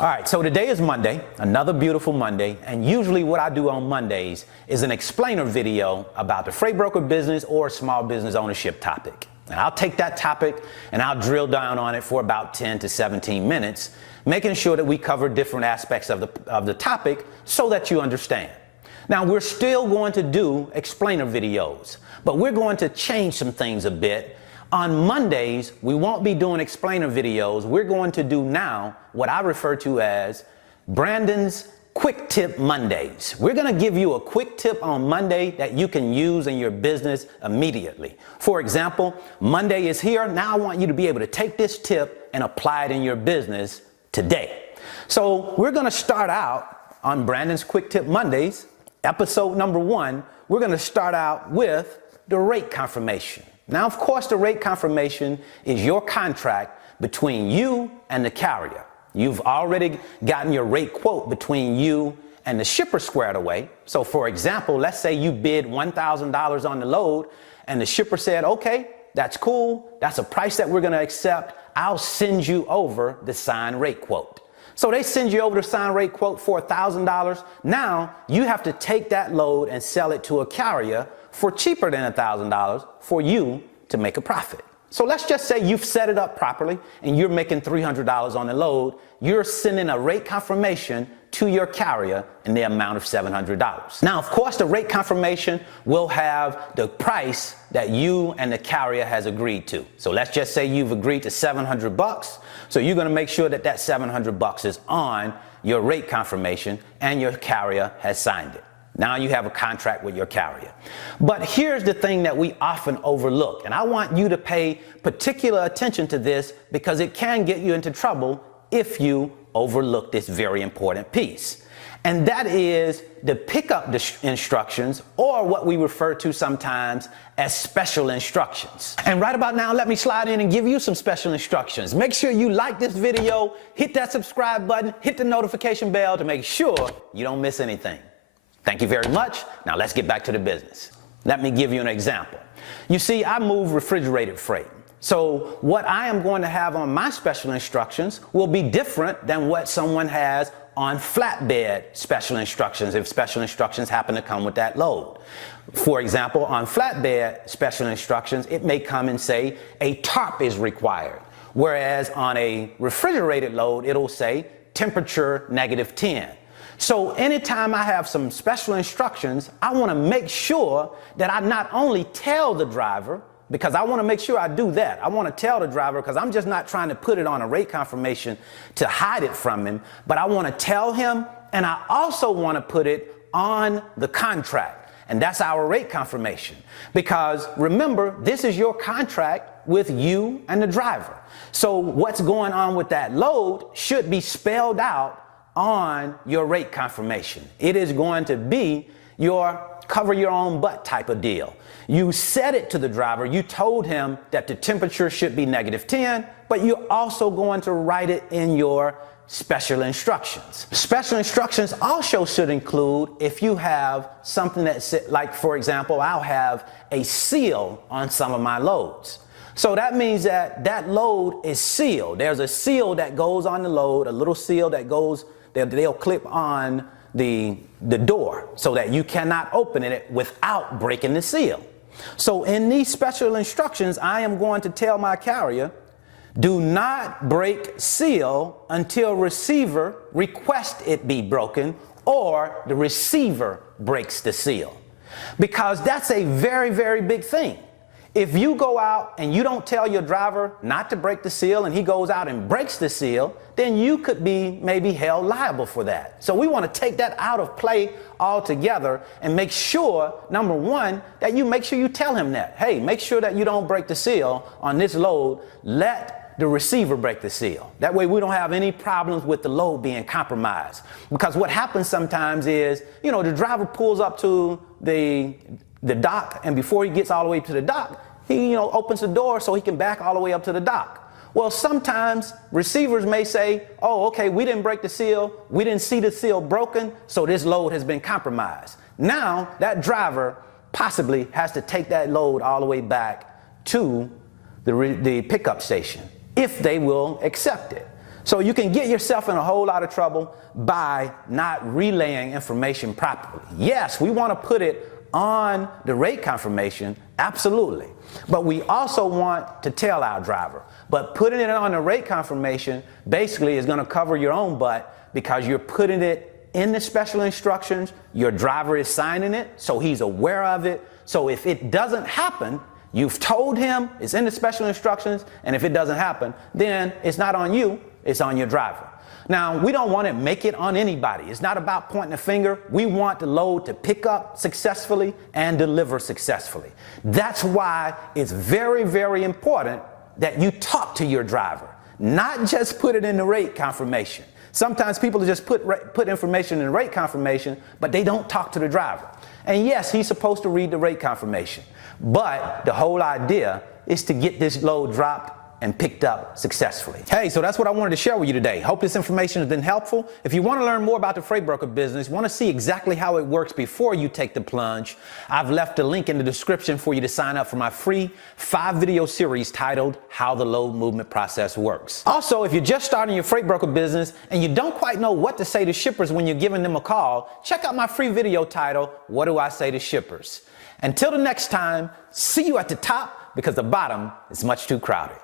All right, so today is Monday, another beautiful Monday, and usually what I do on Mondays is an explainer video about the freight broker business or small business ownership topic. And I'll take that topic and I'll drill down on it for about 10 to 17 minutes, making sure that we cover different aspects of the topic so that you understand. Now, we're still going to do explainer videos, but we're going to change some things a bit. On Mondays, we won't be doing explainer videos. We're going to do now what I refer to as Brandon's Quick Tip Mondays. We're going to give you a quick tip on Monday that you can use in your business immediately. For example, Monday is here. Now I want you to be able to take this tip and apply it in your business today. So we're going to start out on Brandon's Quick Tip Mondays, episode number 1. We're going to start out with the rate confirmation. Now, of course, the rate confirmation is your contract between you and the carrier. You've already gotten your rate quote between you and the shipper squared away. So, for example, let's say you bid $1,000 on the load and the shipper said, okay, that's cool. That's a price that we're going to accept. I'll send you over the signed rate quote. So they send you over the signed rate quote for $1,000. Now you have to take that load and sell it to a carrier for cheaper than $1,000 for you to make a profit. So let's just say you've set it up properly and you're making $300 on the load. You're sending a rate confirmation to your carrier in the amount of $700. Now, of course, the rate confirmation will have the price that you and the carrier has agreed to. So let's just say you've agreed to $700. So you're going to make sure that that $700 is on your rate confirmation and your carrier has signed it. Now you have a contract with your carrier. But here's the thing that we often overlook, and I want you to pay particular attention to this because it can get you into trouble if you overlook this very important piece. And that is the pickup instructions, or what we refer to sometimes as special instructions. And right about now, let me slide in and give you some special instructions. Make sure you like this video, hit that subscribe button, hit the notification bell to make sure you don't miss anything. Thank you very much. Now let's get back to the business. Let me give you an example. You see, I move refrigerated freight. So what I am going to have on my special instructions will be different than what someone has on flatbed special instructions, if special instructions happen to come with that load. For example, on flatbed special instructions, it may come and say a tarp is required. Whereas on a refrigerated load, it'll say temperature -10. So anytime I have some special instructions, I want to make sure that I not only tell the driver, because I want to make sure I do that. I want to tell the driver because I'm just not trying to put it on a rate confirmation to hide it from him, but I want to tell him, and I also want to put it on the contract. And that's our rate confirmation. Because remember, this is your contract with you and the driver. So what's going on with that load should be spelled out on your rate confirmation. It is going to be your cover your own butt type of deal. You said it to the driver, you told him that the temperature should be -10, but you're also going to write it in your special instructions. Special instructions also should include if you have something that's like, for example, I'll have a seal on some of my loads. So that means that that load is sealed. There's a seal that goes on the load, a little seal that goes, they'll clip on the door so that you cannot open it without breaking the seal. So in these special instructions, I am going to tell my carrier, do not break seal until receiver requests it be broken or the receiver breaks the seal. Because that's a very, very big thing. If you go out and you don't tell your driver not to break the seal and he goes out and breaks the seal, then you could be maybe held liable for that. So we want to take that out of play altogether and make sure, number one, that you make sure you tell him that. Hey, make sure that you don't break the seal on this load. Let the receiver break the seal. That way we don't have any problems with the load being compromised. Because what happens sometimes is, you know, the driver pulls up to the dock, and before he gets all the way to the dock, he, opens the door so he can back all the way up to the dock. Well, sometimes receivers may say, oh, okay, we didn't break the seal, we didn't see the seal broken, so this load has been compromised. Now, that driver possibly has to take that load all the way back to the pickup station, if they will accept it. So you can get yourself in a whole lot of trouble by not relaying information properly. Yes, we want to put it on the rate confirmation, absolutely. But we also want to tell our driver. But putting it on the rate confirmation basically is going to cover your own butt, because you're putting it in the special instructions, your driver is signing it, so he's aware of it. So if it doesn't happen, you've told him it's in the special instructions, and if it doesn't happen, then it's not on you, it's on your driver. Now, we don't want to make it on anybody. It's not about pointing a finger. We want the load to pick up successfully and deliver successfully. That's why it's very, very important that you talk to your driver, not just put it in the rate confirmation. Sometimes people just put information in the rate confirmation, but they don't talk to the driver. And yes, he's supposed to read the rate confirmation, but the whole idea is to get this load dropped and picked up successfully. Hey, so that's what I wanted to share with you today. Hope this information has been helpful. If you want to learn more about the freight broker business, want to see exactly how it works before you take the plunge, I've left a link in the description for you to sign up for my free 5-video series titled How the Load Movement Process Works. Also, if you're just starting your freight broker business and you don't quite know what to say to shippers when you're giving them a call, check out my free video titled, What Do I Say to Shippers? Until the next time, see you at the top, because the bottom is much too crowded.